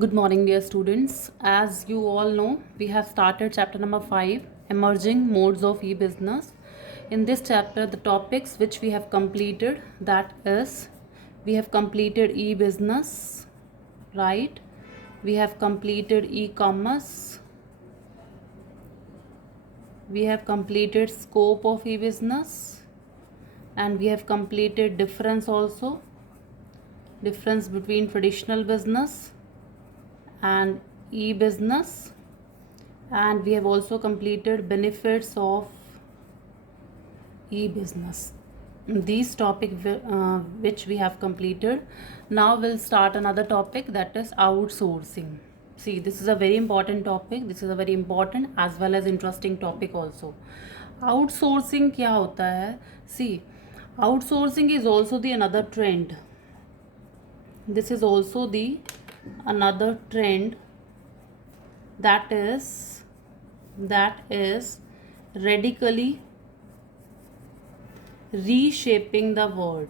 Good morning, dear students. As you all know, we have started chapter number 5, Emerging Modes of E-Business. In this chapter, the topics which we have completed, that is, we have completed e-business, right? We have completed e-commerce. We have completed scope of e-business, and we have completed difference also, difference between traditional business and e-business, and we have also completed benefits of e-business. These topic which we have completed. Now we'll start another topic, that is outsourcing. See, this is a very important topic. This is a very important as well as interesting topic also. Outsourcing क्या होता है? See, outsourcing is also the another trend. This is also the another trend that is radically reshaping the world,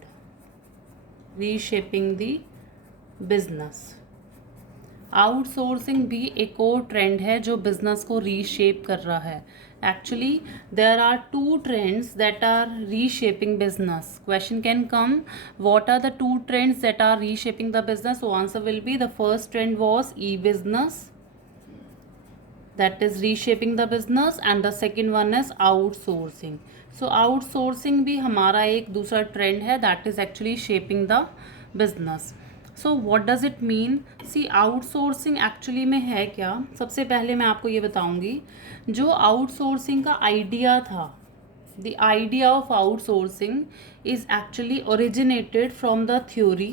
reshaping the business. Outsourcing भी एक और trend है जो business को reshape कर रहा है. Actually there are two trends that are reshaping business. Question can come, what are the two trends that are reshaping the business? So answer will be the first trend was E business, that is reshaping the business, and the second one is outsourcing. So outsourcing भी हमारा एक दूसरा trend है that is actually shaping the business. So what does it mean? See, outsourcing actually में है क्या? सबसे पहले मैं आपको ये बताऊंगी, जो outsourcing का आइडिया था, the idea of outsourcing is actually originated from the theory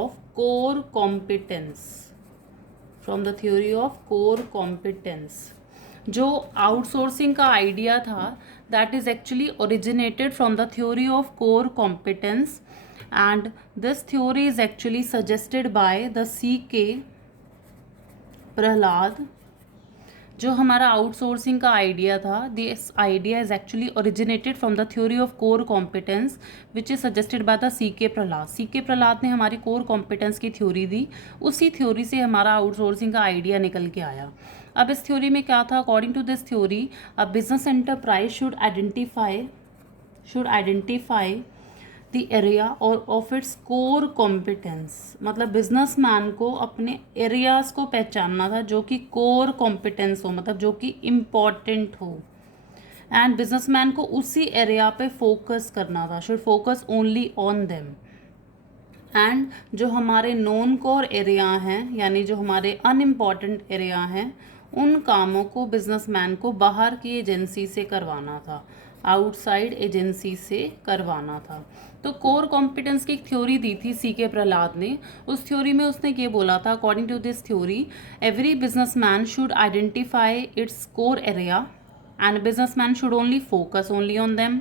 of core competence. From the theory of core competence. जो आउटसोर्सिंग का आइडिया था that is actually originated from the theory of core competence, and this theory is actually suggested by the C.K. Prahlad. जो हमारा outsourcing का idea था, this idea is actually originated from the theory of core competence which is suggested by the C.K. Prahlad. C.K. Prahlad ने हमारी core competence की theory दी. उसी theory से हमारा आउटसोर्सिंग का आइडिया निकल के आया. अब इस थ्योरी में क्या था? According to this theory, a business enterprise should identify the area और ऑफ इट्स कोर कॉम्पिटेंस. मतलब बिजनेसमैन को अपने एरियाज़ को पहचानना था जो कि कोर कॉम्पिटेंस हो, मतलब जो कि इम्पॉर्टेंट हो, एंड बिजनेसमैन को उसी एरिया पे फोकस करना था, should focus only on them. And जो हमारे नॉन कोर एरिया हैं, यानी जो हमारे अनइम्पॉर्टेंट एरिया हैं, उन कामों को बिजनेसमैन को बाहर की एजेंसी से करवाना था, आउटसाइड एजेंसी से करवाना था. तो कोर कॉम्पिटेंस की एक थ्योरी दी थी C.K. प्रहलाद ने. उस थ्योरी में उसने ये बोला था, according to this theory, every businessman should identify its core area and businessman should only focus only on them,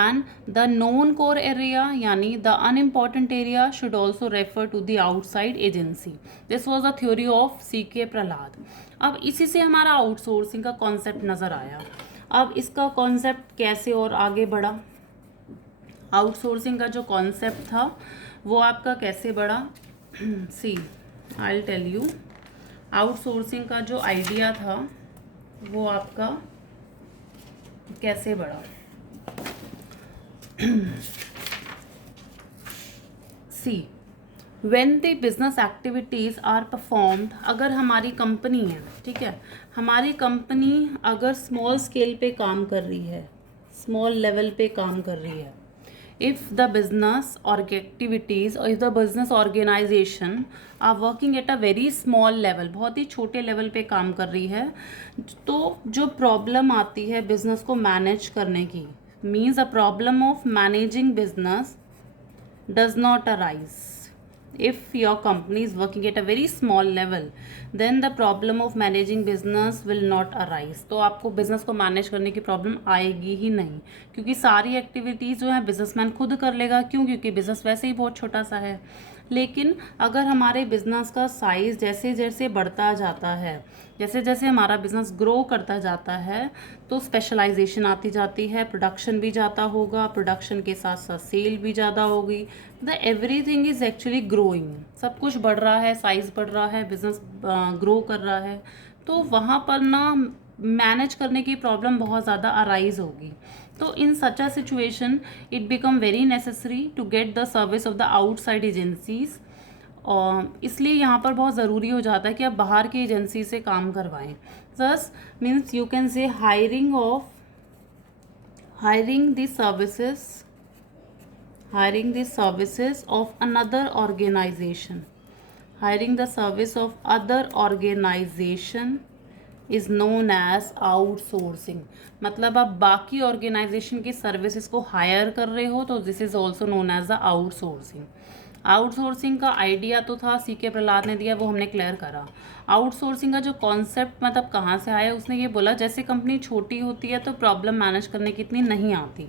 and the known core area yani the unimportant area should also refer to the outside agency. This was the theory of C.K. Prahlad. अब इसी से हमारा outsourcing का concept नज़र आया. अब इसका concept कैसे और आगे बढ़ा? आउटसोर्सिंग का जो कॉन्सेप्ट था वो आपका कैसे बढ़ा? See, I will tell you. Outsourcing का जो आइडिया था वो आपका कैसे बढ़ा. See, when the business activities are performed, अगर हमारी कंपनी है, ठीक है, हमारी कंपनी अगर स्मॉल स्केल पे काम कर रही है, स्मॉल लेवल पे काम कर रही है, इफ़ द बिजनेस और एक्टिविटीज़ और if the business organisation are working at a very small level, बहुत ही छोटे लेवल पे काम कर रही है, तो जो प्रॉब्लम आती है बिजनेस को मैनेज करने की, means a problem of managing business does not arise. If your company is working at a very small level, then the problem of managing business will not arise. तो आपको business को manage करने की problem आएगी ही नहीं, क्योंकि सारी activities जो है बिजनेसमैन खुद कर लेगा. क्यों? क्योंकि बिजनेस वैसे ही बहुत छोटा सा है. लेकिन अगर हमारे बिजनेस का साइज़ जैसे जैसे बढ़ता जाता है जैसे जैसे हमारा बिजनेस ग्रो करता जाता है तो स्पेशलाइजेशन आती जाती है, प्रोडक्शन भी ज़्यादा होगा, प्रोडक्शन के साथ साथ सेल भी ज़्यादा होगी, the everything is actually growing, सब कुछ बढ़ रहा है, साइज़ बढ़ रहा है, बिजनेस ग्रो कर रहा है, तो वहाँ पर ना मैनेज करने की प्रॉब्लम बहुत ज़्यादा अराइज होगी। तो in such a situation it become very necessary to get the service of the outside agencies, और इसलिए यहाँ पर बहुत ज़रूरी हो जाता है कि आप बाहर की एजेंसी से काम करवाएं। This means you can say hiring the services of another organisation, hiring the service of other organization is known as outsourcing। मतलब आप बाकी ऑर्गेनाइजेशन की सर्विसेज को हायर कर रहे हो तो this is also known as the outsourcing. Outsourcing का आइडिया तो था सी के प्रहलाद ने दिया, वो हमने क्लियर करा। आउटसोर्सिंग का जो कॉन्सेप्ट मतलब कहाँ से आया, उसने ये बोला जैसे कंपनी छोटी होती है तो प्रॉब्लम मैनेज करने की इतनी नहीं आती।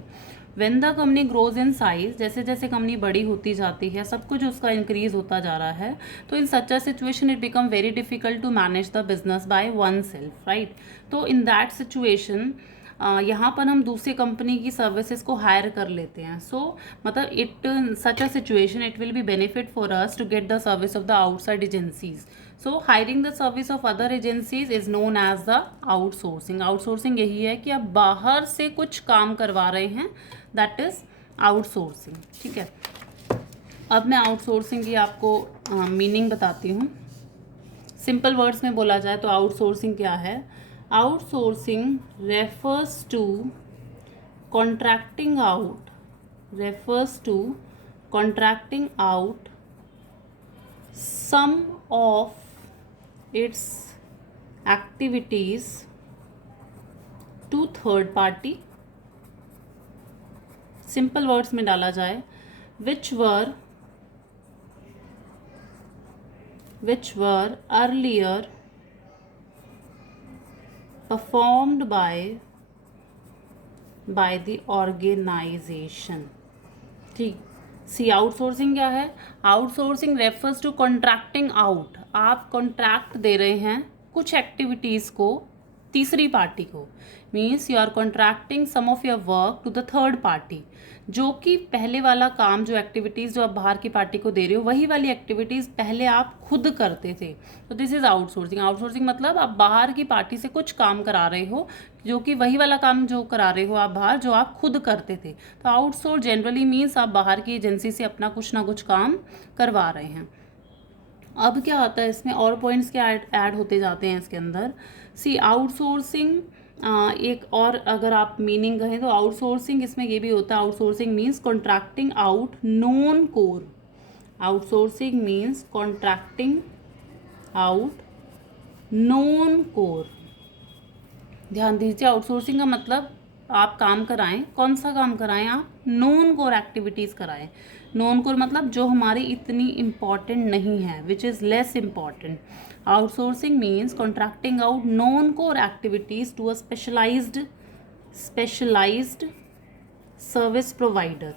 When the company grows in size, जैसे जैसे कंपनी बड़ी होती जाती है, सब कुछ उसका इंक्रीज होता जा रहा है, तो in such a situation it become very difficult to manage the business by oneself, right. तो इन दैट सिचुएशन यहाँ पर हम दूसरी कंपनी की सर्विसेज को हायर कर लेते हैं। सो मतलब it such a situation it will be benefit for us to get the service of the outside agencies. So hiring the service of other agencies is known as the outsourcing. Outsourcing यही है कि आप बाहर से कुछ काम करवा रहे हैं, दैट इज आउटसोर्सिंग, ठीक है। अब मैं आउटसोर्सिंग की आपको मीनिंग बताती हूँ। सिंपल वर्ड्स में बोला जाए तो आउटसोर्सिंग क्या है। Outsourcing refers to contracting out some of its activities to third party। Simple words में डाला जाए which were earlier performed by the organization। ठीक, सी आउटसोर्सिंग क्या है। Outsourcing refers to contracting out, आप कॉन्ट्रैक्ट दे रहे हैं कुछ एक्टिविटीज़ को तीसरी पार्टी को, means you are contracting some of your work to the third party, जो कि पहले वाला काम, जो एक्टिविटीज़ जो आप बाहर की पार्टी को दे रहे हो वही वाली एक्टिविटीज़ पहले आप खुद करते थे, तो दिस इज़ आउटसोर्सिंग। आउटसोर्सिंग मतलब आप बाहर की पार्टी से कुछ काम करा रहे हो, जो कि वही वाला काम जो करा रहे हो आप बाहर, जो आप खुद करते थे। तो आउटसोर्स जनरली मीन्स आप बाहर की एजेंसी से अपना कुछ ना कुछ काम करवा रहे हैं। अब क्या होता है इसमें, और पॉइंट्स क्या ऐड होते जाते हैं इसके अंदर। सी आउटसोर्सिंग एक और अगर आप मीनिंग कहें तो आउटसोर्सिंग इसमें ये भी होता है, outsourcing means contracting out non core. Outsourcing means contracting out non core. ध्यान दीजिए, आउटसोर्सिंग का मतलब आप काम कराएं, कौन सा काम कराएं आप, नॉन कोर एक्टिविटीज़ कराएं। नॉन कोर मतलब जो हमारी इतनी इम्पॉर्टेंट नहीं है, which is less important. Outsourcing means contracting out non core activities to a specialised service provider.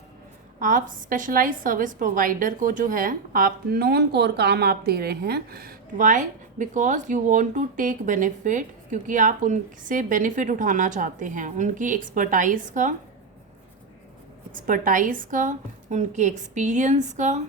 आप स्पेशलाइज सर्विस प्रोवाइडर को जो है आप नॉन कोर काम आप दे रहे हैं। Why, because you want to take benefit, क्योंकि आप उनसे बेनिफिट उठाना चाहते हैं, उनकी एक्सपर्टाइज का, उनके एक्सपीरियंस का,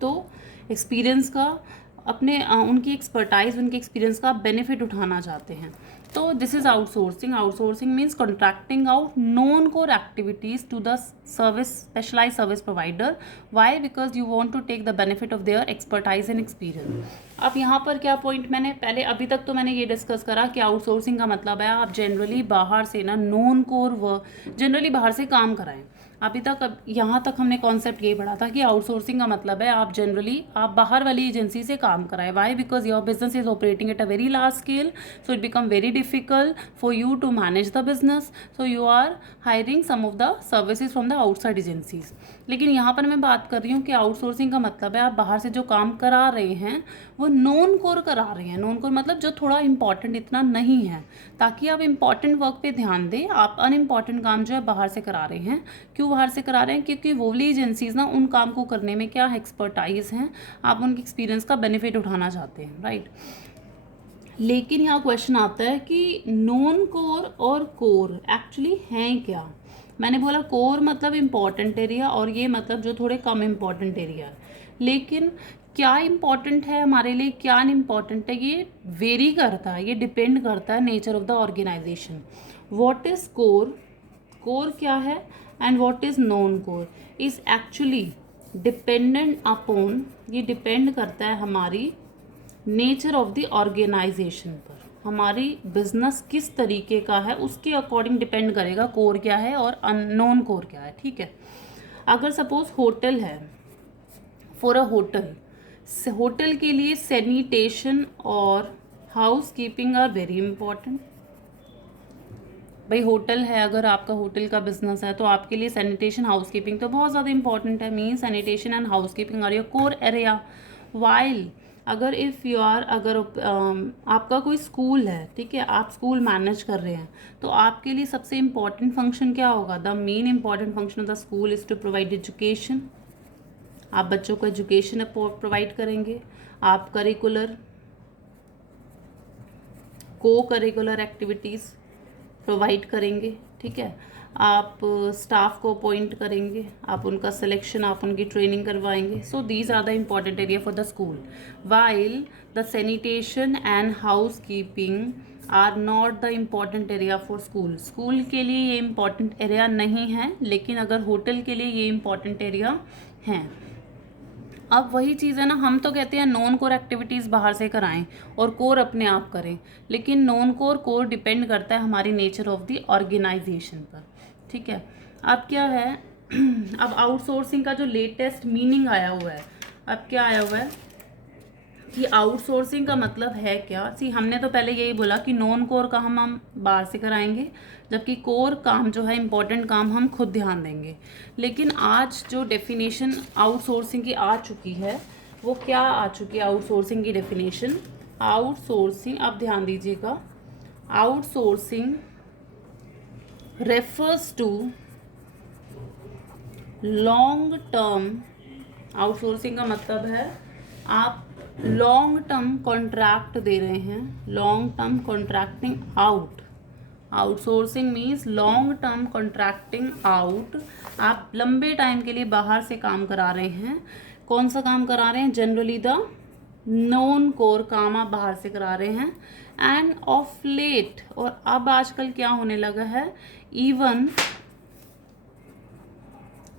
तो एक्सपीरियंस का अपने उनकी एक्सपर्टाइज, उनके एक्सपीरियंस का बेनिफिट उठाना चाहते हैं। तो this is outsourcing. Outsourcing means contracting out non core activities to the specialise service provider. Why, because you want to take the benefit of their expertise and experience. अब यहाँ पर क्या पॉइंट मैंने पहले, अभी तक तो मैंने ये डिस्कस करा कि आउटसोर्सिंग का मतलब है आप जनरली बाहर से ना नॉन कोर वर्क जनरली बाहर से काम कराएं। अभी तक यहाँ तक हमने कॉन्सेप्ट यही पढ़ा था कि आउटसोर्सिंग का मतलब है आप जनरली आप बाहर वाली एजेंसी से काम कराएं। Why, because your business is operating at a very large scale, so it become very difficult for you to manage the business, so you are hiring some of the services from the outside agencies. लेकिन यहाँ पर मैं बात कर रही हूँ कि outsourcing का मतलब है आप बाहर से जो काम करा रहे हैं वो नॉन कोर करा रहे हैं। नॉन कोर मतलब जो थोड़ा इंपॉर्टेंट इतना नहीं है, ताकि आप इंपॉर्टेंट वर्क पे ध्यान दें। आप अनइम्पॉर्टेंट काम जो है बाहर से करा रहे हैं। क्यों बाहर से करा रहे हैं? क्योंकि वो वाली एजेंसीज ना उन काम को करने में क्या एक्सपर्टाइज हैं, आप उनके एक्सपीरियंस का बेनिफिट उठाना चाहते हैं, राइट। लेकिन यहाँ क्वेश्चन आता है कि नॉन कोर और कोर एक्चुअली हैं क्या। मैंने बोला कोर मतलब इम्पॉर्टेंट एरिया और ये मतलब जो थोड़े कम इम्पॉर्टेंट एरिया है, लेकिन क्या इम्पॉर्टेंट है हमारे लिए क्या इम्पॉर्टेंट है ये वेरी करता है, ये डिपेंड करता है nature of the organisation. What is core, core क्या है, and what is non core is actually dependent upon, ये डिपेंड करता है हमारी नेचर ऑफ द ऑर्गेनाइजेशन पर, हमारी बिजनेस किस तरीके का है उसके अकॉर्डिंग डिपेंड करेगा कोर क्या है और अननोन कोर क्या है। ठीक है, अगर सपोज होटल है, फॉर अ होटल, होटल के लिए सैनिटेशन और house keeping are very important. भाई होटल है, अगर आपका होटल का बिजनेस है तो आपके लिए सैनिटेशन हाउस कीपिंग तो बहुत ज़्यादा इंपॉर्टेंट है। Mean sanitation and housekeeping are your core area. While अगर इफ़ यू आर, अगर आपका कोई स्कूल है, ठीक है, आप स्कूल मैनेज कर रहे हैं, तो आपके लिए सबसे इम्पॉर्टेंट फंक्शन क्या होगा, the main important function of the school is to provide education. आप बच्चों को एजुकेशन प्रोवाइड करेंगे, आप करिकुलर को करिकुलर एक्टिविटीज़ प्रोवाइड करेंगे, ठीक है, आप स्टाफ को अपॉइंट करेंगे, आप उनका सिलेक्शन, आप उनकी ट्रेनिंग करवाएंगे। So these are the important area for the school. While the sanitation and housekeeping are not the important area for school. School के लिए ये इम्पॉर्टेंट एरिया नहीं है, लेकिन अगर होटल के लिए ये इम्पॉर्टेंट एरिया हैं। अब वही चीज़ है ना, हम तो कहते हैं नॉन कोर एक्टिविटीज़ बाहर से कराएं और कोर अपने आप करें, लेकिन नॉन कोर कोर डिपेंड करता है हमारी नेचर ऑफ द ऑर्गेनाइजेशन पर। ठीक है, अब क्या है अब आउटसोर्सिंग का जो लेटेस्ट मीनिंग आया हुआ है, अब क्या आया हुआ है कि आउटसोर्सिंग का मतलब है क्या। सी हमने तो पहले यही बोला कि नॉन कोर का हम बाहर से कराएंगे, जबकि कोर काम जो है इम्पोर्टेंट काम हम खुद ध्यान देंगे। लेकिन आज जो डेफिनेशन आउटसोर्सिंग की आ चुकी है वो क्या आ चुकी है, आउटसोर्सिंग की डेफिनेशन, आउटसोर्सिंग, अब ध्यान दीजिएगा, outsourcing refers to long term, outsourcing का मतलब है आप लॉन्ग टर्म कॉन्ट्रैक्ट दे रहे हैं, long term contracting out. Outsourcing means long term contracting out, आप लंबे टाइम के लिए बाहर से काम करा रहे हैं। कौन सा काम करा रहे हैं, जनरली द नॉन कोर काम आप बाहर से करा रहे हैं। एंड ऑफ लेट, और अब आजकल क्या होने लगा है, even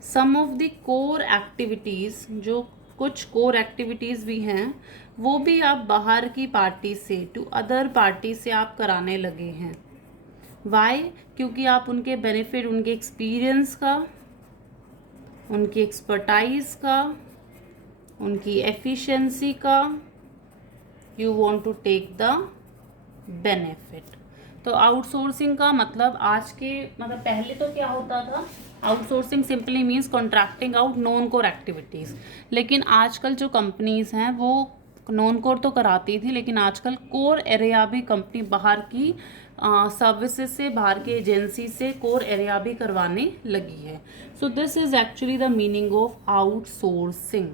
some of the core activities, जो कुछ कोर एक्टिविटीज़ भी हैं, वो भी आप बाहर की पार्टी से, टू अदर पार्टी से आप कराने लगे हैं। वाई, क्योंकि आप उनके बेनिफिट, उनके एक्सपीरियंस का, उनकी एक्सपर्टाइज का, उनकी एफिशिएंसी का, you want to take the benefit. तो आउटसोर्सिंग का मतलब आज के, मतलब पहले तो क्या होता था, outsourcing simply means contracting out non core activities, लेकिन आजकल जो कंपनीज हैं वो नॉन कोर तो कराती थी, लेकिन आजकल कोर एरिया भी कंपनी बाहर की सर्विसेज से, बाहर के एजेंसी से कोर एरिया भी करवाने लगी है। So this is actually the meaning of outsourcing.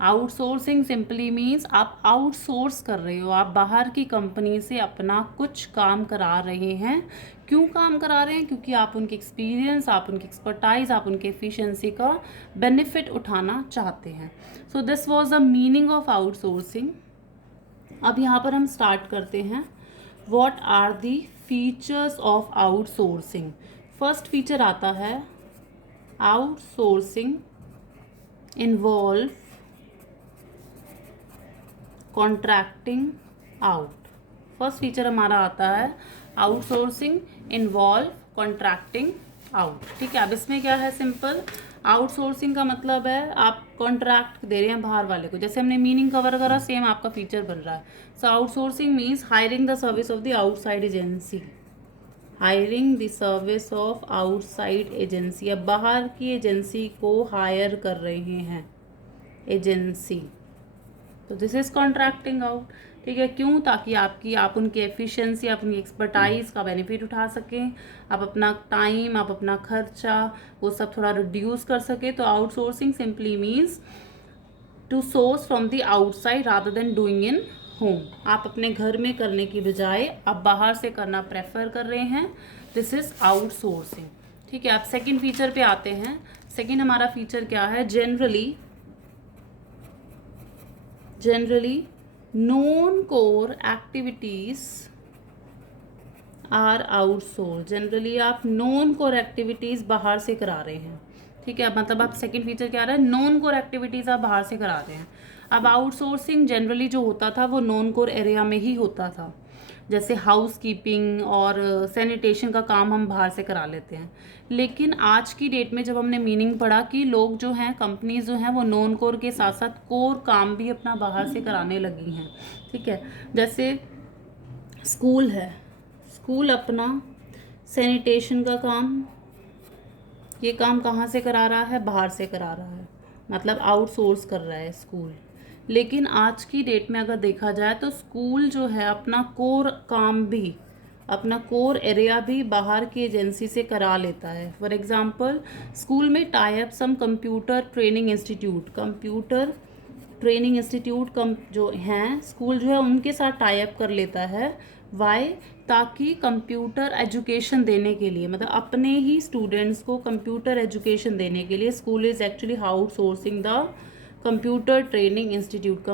Outsourcing simply means आप आउटसोर्स कर रहे हो, आप बाहर की कंपनी से अपना कुछ काम करा रहे हैं। क्यों काम करा रहे हैं, क्योंकि आप उनकी एक्सपीरियंस, आप उनकी एक्सपर्टाइज, आप उनकी एफिशिएंसी का बेनिफिट उठाना चाहते हैं। So this was the meaning of outsourcing. अब यहाँ पर हम स्टार्ट करते हैं, what are the features of outsourcing. First feature आता है outsourcing involve contracting out. First feature हमारा आता है आउटसोर्सिंग इन्वॉल्व कॉन्ट्रैक्टिंग आउट। ठीक है, अब इसमें क्या है, सिंपल आउटसोर्सिंग का मतलब है आप कॉन्ट्रैक्ट दे रहे हैं बाहर वाले को, जैसे हमने मीनिंग कवर करा सेम आपका फीचर बन रहा है। So outsourcing means hiring the service of the outside agency, hiring the service of outside agency, अब बाहर की एजेंसी को हायर कर रहे हैं एजेंसी, तो दिस इज कॉन्ट्रैक्टिंग आउट। ठीक है, क्यों, ताकि आप उनकी एफिशिएंसी, आप उनकी एक्सपर्टाइज का बेनिफिट उठा सकें, आप अपना टाइम, आप अपना खर्चा, वो सब थोड़ा रिड्यूस कर सके। तो outsourcing simply means to source from the outside rather than doing in home, आप अपने घर में करने की बजाय आप बाहर से करना प्रेफर कर रहे हैं, दिस इज आउटसोर्सिंग। ठीक है, आप सेकंड फीचर पे आते हैं। सेकंड हमारा फीचर क्या है, generally non core activities are outsource. Generally आप नॉन कोर एक्टिविटीज बाहर से करा रहे हैं। ठीक है, मतलब आप सेकंड फीचर क्या रहा है, नॉन कोर एक्टिविटीज आप बाहर से करा रहे हैं। अब आउटसोर्सिंग जनरली जो होता था वो नॉन कोर एरिया में ही होता था, जैसे हाउस कीपिंग और सैनिटेशन का काम हम बाहर से करा लेते हैं। लेकिन आज की डेट में जब हमने मीनिंग पढ़ा कि लोग जो हैं, कंपनीज जो हैं, वो नॉन कोर के साथ साथ कोर काम भी अपना बाहर से कराने लगी हैं। ठीक है, जैसे स्कूल है, स्कूल अपना सैनिटेशन का काम, ये काम कहाँ से करा रहा है, बाहर से करा रहा है, मतलब आउटसोर्स कर रहा है स्कूल। लेकिन आज की डेट में अगर देखा जाए तो स्कूल जो है अपना कोर काम भी, अपना कोर एरिया भी बाहर की एजेंसी से करा लेता है। फॉर एग्जांपल, स्कूल में tie up some computer training institute जो हैं स्कूल जो है उनके साथ टाई अप कर लेता है। वाई, ताकि कंप्यूटर एजुकेशन देने के लिए, मतलब अपने ही स्टूडेंट्स को कंप्यूटर एजुकेशन देने के लिए school is actually outsourcing the computer training institute.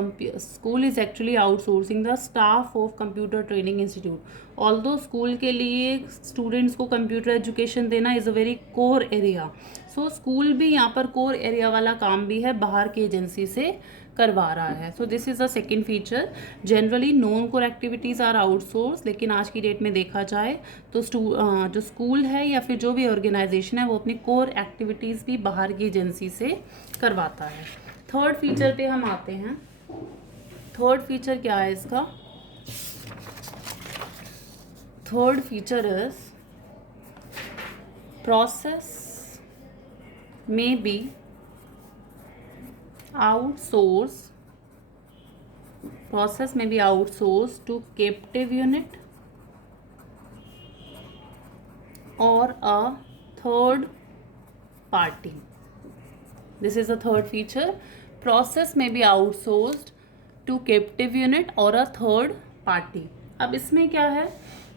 School is actually outsourcing the staff of computer training institute. Although school के लिए स्टूडेंट्स को कंप्यूटर एजुकेशन देना is a very core area, so school भी यहाँ पर कोर एरिया वाला काम भी है बाहर की एजेंसी से करवा रहा है। So this is the second feature, generally non core activities are outsource. लेकिन आज की डेट में देखा जाए तो जो स्कूल है या फिर जो भी ऑर्गेनाइजेशन है वो अपनी कोर एक्टिविटीज़ भी बाहर की एजेंसी से करवाता है। थर्ड फीचर पे हम आते हैं। थर्ड फीचर क्या है इसका, थर्ड फीचर इज प्रोसेस में B outsourced to captive unit or a third party. This is the third feature. Process may be outsourced to captive unit or a third party. अब इसमें क्या है,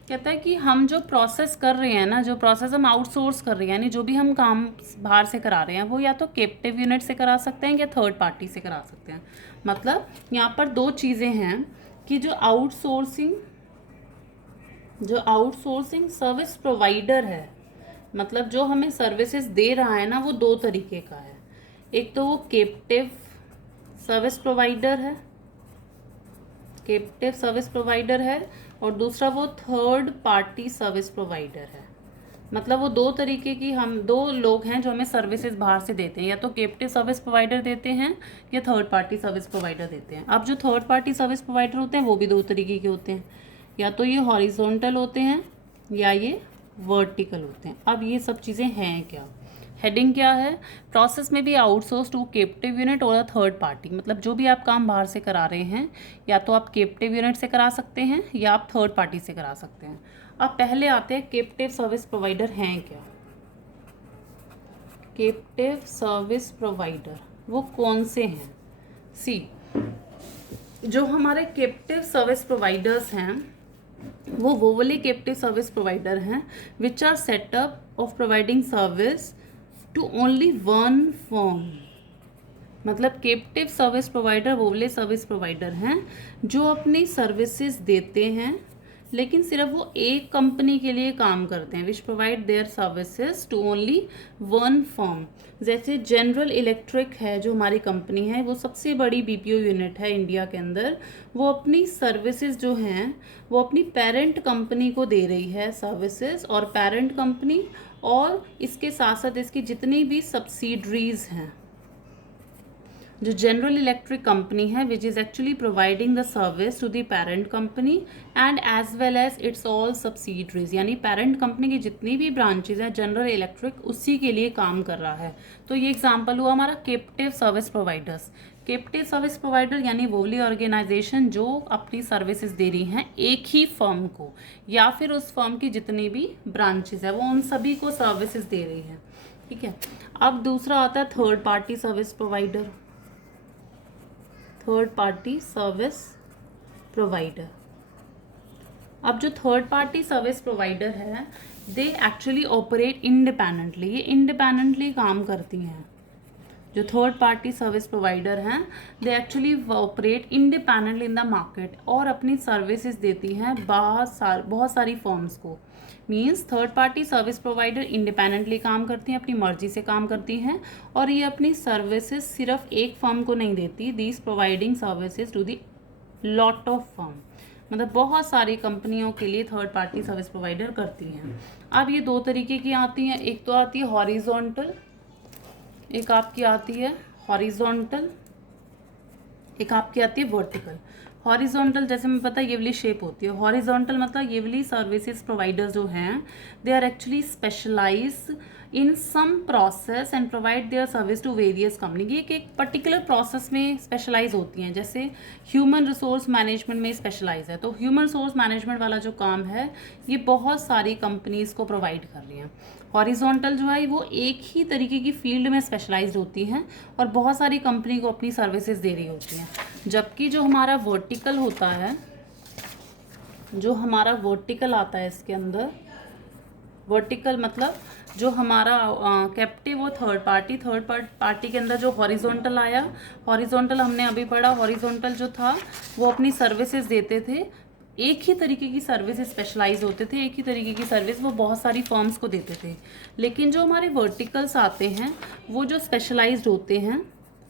कहता है कि हम जो प्रोसेस कर रहे हैं ना, जो प्रोसेस हम आउटसोर्स कर रहे हैं, यानी जो भी हम काम बाहर से करा रहे हैं वो या तो कैप्टिव यूनिट से करा सकते हैं या थर्ड पार्टी से करा सकते हैं। मतलब यहाँ पर दो चीज़ें हैं कि जो आउटसोर्सिंग सर्विस प्रोवाइडर है, मतलब जो हमें सर्विसेज दे रहा है ना, वो दो तरीके का है। एक तो वो कैप्टिव सर्विस प्रोवाइडर है और दूसरा वो थर्ड पार्टी सर्विस प्रोवाइडर है। मतलब वो दो तरीके की, हम दो लोग हैं जो हमें सर्विसेज बाहर से देते हैं, या तो कैप्टिव सर्विस प्रोवाइडर देते हैं या थर्ड पार्टी सर्विस प्रोवाइडर देते हैं। अब जो थर्ड पार्टी सर्विस प्रोवाइडर होते हैं वो भी दो तरीके के होते हैं, या तो ये हॉरिजॉन्टल होते हैं या ये वर्टिकल होते हैं। अब ये सब चीज़ें हैं क्या, हेडिंग क्या है, प्रोसेस में भी आउटसोर्स टू कैप्टिव यूनिट और थर्ड पार्टी। मतलब जो भी आप काम बाहर से करा रहे हैं या तो आप कैप्टिव यूनिट से करा सकते हैं या आप थर्ड पार्टी से करा सकते हैं। अब पहले आते हैं कैप्टिव सर्विस प्रोवाइडर हैं क्या। कैप्टिव सर्विस प्रोवाइडर वो कौन से हैं, सी, जो हमारे कैप्टिव सर्विस प्रोवाइडर्स हैं वो वाले कैप्टिव सर्विस प्रोवाइडर हैं which are set up of providing service to only one firm. मतलब कैप्टिव सर्विस प्रोवाइडर वो वाले सर्विस प्रोवाइडर हैं जो अपनी सर्विसेज देते हैं लेकिन सिर्फ वो एक कंपनी के लिए काम करते हैं, which provide their services to only one firm. जैसे जनरल इलेक्ट्रिक है जो हमारी कंपनी है, वो सबसे बड़ी बीपीओ यूनिट है इंडिया के अंदर। वो अपनी सर्विसेज जो हैं वो अपनी पेरेंट कंपनी को दे रही है सर्विसेज, और पेरेंट कंपनी और इसके साथ साथ इसकी जितनी भी सब्सिडरीज हैं, जो जनरल इलेक्ट्रिक कंपनी है which is actually providing the service to the parent company and as well as its all subsidiaries, यानी पेरेंट कंपनी की जितनी भी ब्रांचेज हैं जनरल इलेक्ट्रिक उसी के लिए काम कर रहा है। तो ये एग्जांपल हुआ हमारा captive service providers. Captive service provider यानी वो वाली ऑर्गेनाइजेशन जो अपनी सर्विसेज दे रही हैं एक ही फर्म को या फिर उस फर्म की जितनी भी ब्रांचेज है वो उन सभी को सर्विसेज दे रही है। ठीक है, अब दूसरा आता है third party service provider. Third party service provider. अब जो थर्ड पार्टी सर्विस प्रोवाइडर है, दे एक्चुअली ऑपरेट इंडिपेंडेंटली, ये इंडिपेंडेंटली काम करती हैं। जो थर्ड पार्टी सर्विस प्रोवाइडर हैं, they actually operate independently in the market और अपनी सर्विसेज देती हैं बहुत सारी फर्म्स को। Means third party service provider independently काम करती हैं, अपनी मर्जी से काम करती हैं और ये अपनी सर्विसेज सिर्फ एक फर्म को नहीं देती, these providing services to the lot of firm, मतलब बहुत सारी कंपनियों के लिए थर्ड पार्टी सर्विस प्रोवाइडर करती हैं। अब ये दो तरीके की आती हैं, एक तो आती है हॉरिजॉन्टल, एक आपकी आती है हॉरिजॉन्टल, एक आपकी आती है वर्टिकल। हॉरिजॉन्टल जैसे मैं पता है ये वाली शेप होती है, हॉरिजॉन्टल मतलब ये वाली सर्विसेज प्रोवाइडर्स जो हैं, they are actually specialise in some process and provide their service to various company. ये एक पर्टिकुलर प्रोसेस में स्पेशलाइज होती हैं, जैसे ह्यूमन रिसोर्स मैनेजमेंट में स्पेशलाइज है, तो ह्यूमन रिसोर्स मैनेजमेंट वाला जो काम है ये बहुत सारी कंपनीज को प्रोवाइड कर रही हैं। हॉरिजॉन्टल जो है वो एक ही तरीके की फील्ड में स्पेशलाइज्ड होती हैं और बहुत सारी कंपनी को अपनी सर्विसेज दे रही होती हैं। जबकि जो हमारा वर्टिकल होता है, जो हमारा वर्टिकल आता है इसके अंदर, वर्टिकल मतलब जो हमारा कैप्टिव वो थर्ड पार्टी के अंदर जो हॉरिजॉन्टल आया, हॉरिजॉन्टल हमने अभी पढ़ा, हॉरिजॉन्टल जो था वो अपनी सर्विसेज देते थे, एक ही तरीके की सर्विस स्पेशलाइज होते थे, एक ही तरीके की सर्विस वो बहुत सारी फर्म्स को देते थे। लेकिन जो हमारे वर्टिकल्स आते हैं वो जो स्पेशलाइज्ड होते हैं,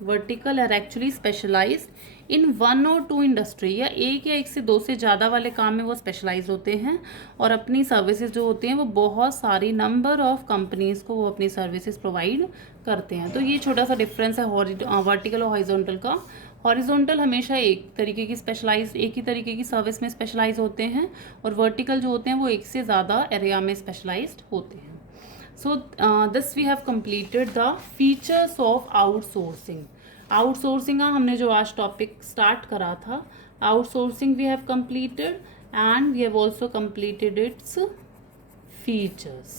वर्टिकल आर एक्चुअली स्पेशलाइज्ड इन 1 और 2 इंडस्ट्री, या एक से 2 से ज़्यादा वाले काम में वो स्पेशलाइज होते हैं और अपनी सर्विसेज जो होती हैं वो बहुत सारी नंबर ऑफ कंपनीज़ को वो अपनी सर्विसेज प्रोवाइड करते हैं। तो ये छोटा सा डिफरेंस है वर्टिकल और हॉरिजॉन्टल का। हॉरिजॉन्टल हमेशा एक तरीके की स्पेशलाइज, एक ही तरीके की सर्विस में स्पेशलाइज होते हैं और वर्टिकल जो होते हैं वो एक से ज़्यादा एरिया में स्पेशलाइज्ड होते हैं। So this we have completed the features of outsourcing. Outsourcing का हमने जो आज टॉपिक स्टार्ट करा था, outsourcing we have completed and we have also completed its features.